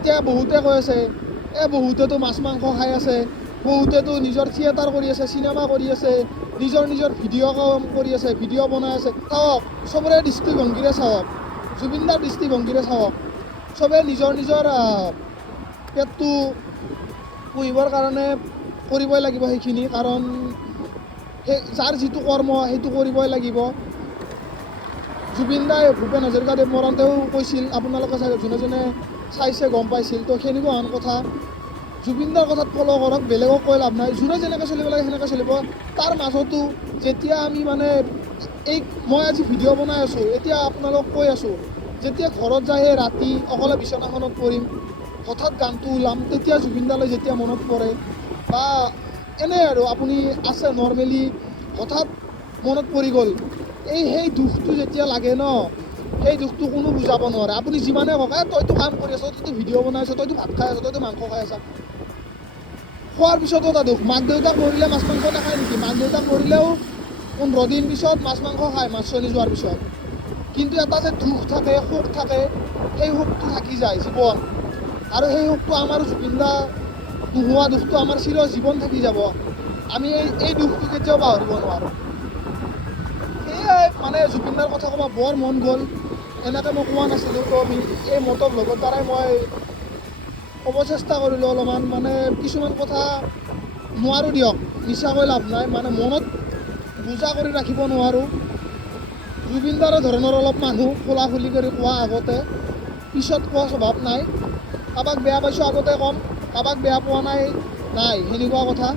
এতিয়া বহুতে কৈ আছে বহুতেতো মাছ মাংস খাই আছে, বহুতেতো নিজৰ থিয়েটাৰ কৰি আছে, চিনেমা কৰি আছে, নিজৰ ভিডিঅ' কাম কৰি আছে, ভিডিঅ' বনাই আছে। চাওক, চবৰে দৃষ্টিভংগীৰে চাওক, জুবিনদাৰ দৃষ্টিভংগীৰে চাওক, চবে নিজৰ পেটটো পুহিবৰ কাৰণে কৰিবই লাগিব সেইখিনি, কাৰণ যাৰ যিটো কৰ্ম সেইটো কৰিবই লাগিব। জুবিনদাই ভূপেন হাজৰিকাদেৱ মৰণতেও কৈছিল, আপোনালোকে যোনে চাইছে গম পাইছিল। তো সেনেকুৱা আন কথা, জুবিনদাৰ কথাত ফ'ল' কৰক, বেলেগক কৈ লাভ নাই। যোনে যেনেকৈ চলিব লাগে সেনেকৈ চলিব। তাৰ মাজতো যেতিয়া আমি মই আজি ভিডিঅ' বনাই আছোঁ, এতিয়া আপোনালোকক কৈ আছোঁ, যেতিয়া ঘৰত যায় ৰাতি অকলে বিচনাখনত পৰিম, হঠাৎ গানটো ওলাম, তেতিয়া জুবিনদালৈ যেতিয়া মনত পৰে, বা এনেই আৰু আপুনি আছে নৰ্মেলি হঠাৎ মনত পৰি গ'ল, সেই দুখটো যেতিয়া লাগে ন, সেই দুখটো কোনো বুজাব নোৱাৰে। আপুনি যিমানে কওক তইতো কাম কৰি আছ, তইতো ভিডিঅ' বনাই আছ, তইতো ভাত খাই আছ, তইতো মাংস খাই আছা, খোৱাৰ পিছতো এটা দুখ। মাক দেউতাক মৰিলে মাছ মাংস নাখায় নেকি? মাক দেউতাক মৰিলেও 15 দিন পিছত মাছ মাংস খায়, মাছ চলি যোৱাৰ পিছত। কিন্তু এটা যে দুখ থাকে, শোক থাকে, সেই শোকটো থাকি যায় জীৱন। আৰু সেই শোকটো আমাৰ জুবিনদা নোহোৱা দুখটো আমাৰ চিৰ জীৱন থাকি যাব। আমি এই দুখটো কেতিয়াও পাহৰিব নোৱাৰোঁ। সেয়াই জুবিনদাৰ কথা ক'ব বৰ মন গ'ল। এনেকৈ মই কোৱা নাছিলোঁ, তো এই মটৰ ব্লগৰ দ্বাৰাই মই ক'ব চেষ্টা কৰিলোঁ অলপমান। কিছুমান কথা নোৱাৰোঁ দিয়ক, মিছাকৈ লাভ নাই, মনত বুজা কৰি ৰাখিব নোৱাৰোঁ। জুবিনদাৰ ধৰণৰ অলপ মানুহ খোলাখুলি কৰি কোৱা আগতে, পিছত কোৱা স্বভাৱ নাই। কাৰোবাক বেয়া পাইছোঁ আগতে ক'ম, কাৰোবাক বেয়া পোৱা নাই সেনেকুৱা কথা।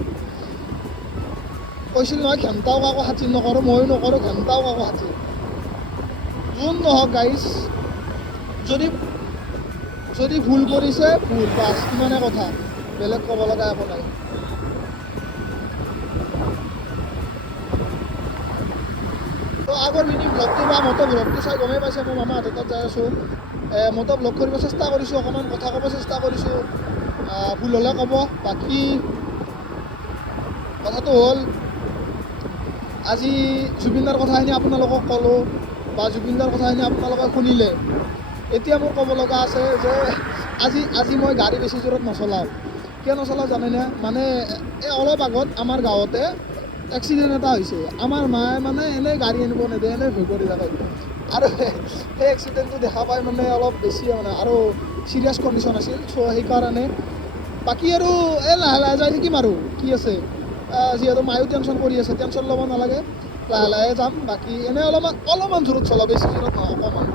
কৈছিল নহয়, ঘেণ্টাও কাকো খাতিৰ নকৰোঁ, ময়ো নকৰোঁ ঘেণ্টাও কাকো খাতিৰ। যোন নহওক গাইজ, যদি ভুল কৰিছে ভুল, বাছ ইমানে কথা, বেলেগ ক'ব লগা একো নাই। তো আগৰ মিনি ব্লগটো বা মটৰ ব্লগটো চাই গমেই পাইছে, মই মামাহঁতৰ তাত যাই আছোঁ। মটৰ ব্লগ কৰিব চেষ্টা কৰিছোঁ, অকণমান কথা ক'ব চেষ্টা কৰিছোঁ, ভুল হ'লে ক'ব। বাকী কথাটো হ'ল, আজি জুবিনদাৰ কথাখিনি আপোনালোকক ক'লোঁ, বা জুবিনদাৰ কথাখিনি আপোনালোকে শুনিলে। এতিয়া মোৰ ক'ব লগা আছে যে আজি মই গাড়ী বেছি জোৰত নচলাওঁ। কিয় নচলাওঁ জানেনে? এই অলপ আগত আমাৰ গাঁৱতে এক্সিডেণ্ট এটা হৈছে। আমাৰ মায়ে এনেই গাড়ী আনিব নিদিয়ে, এনেই ভয় কৰি থাকে। আৰু সেই এক্সিডেণ্টটো দেখা পাই অলপ বেছিয়ে আৰু চিৰিয়াছ কণ্ডিশ্যন আছিল। চ' সেইকাৰণে বাকী আৰু লাহে লাহে যাই থাকিম আৰু কি আছে। যিহেতু মায়েও টেনশ্যন কৰি আছে, টেনশ্যন ল'ব নালাগে, লাহে লাহে যাম। বাকী এনেই অলপমান জোৰত চলাওঁ, বেছি জোৰত নহয়, অকণমান।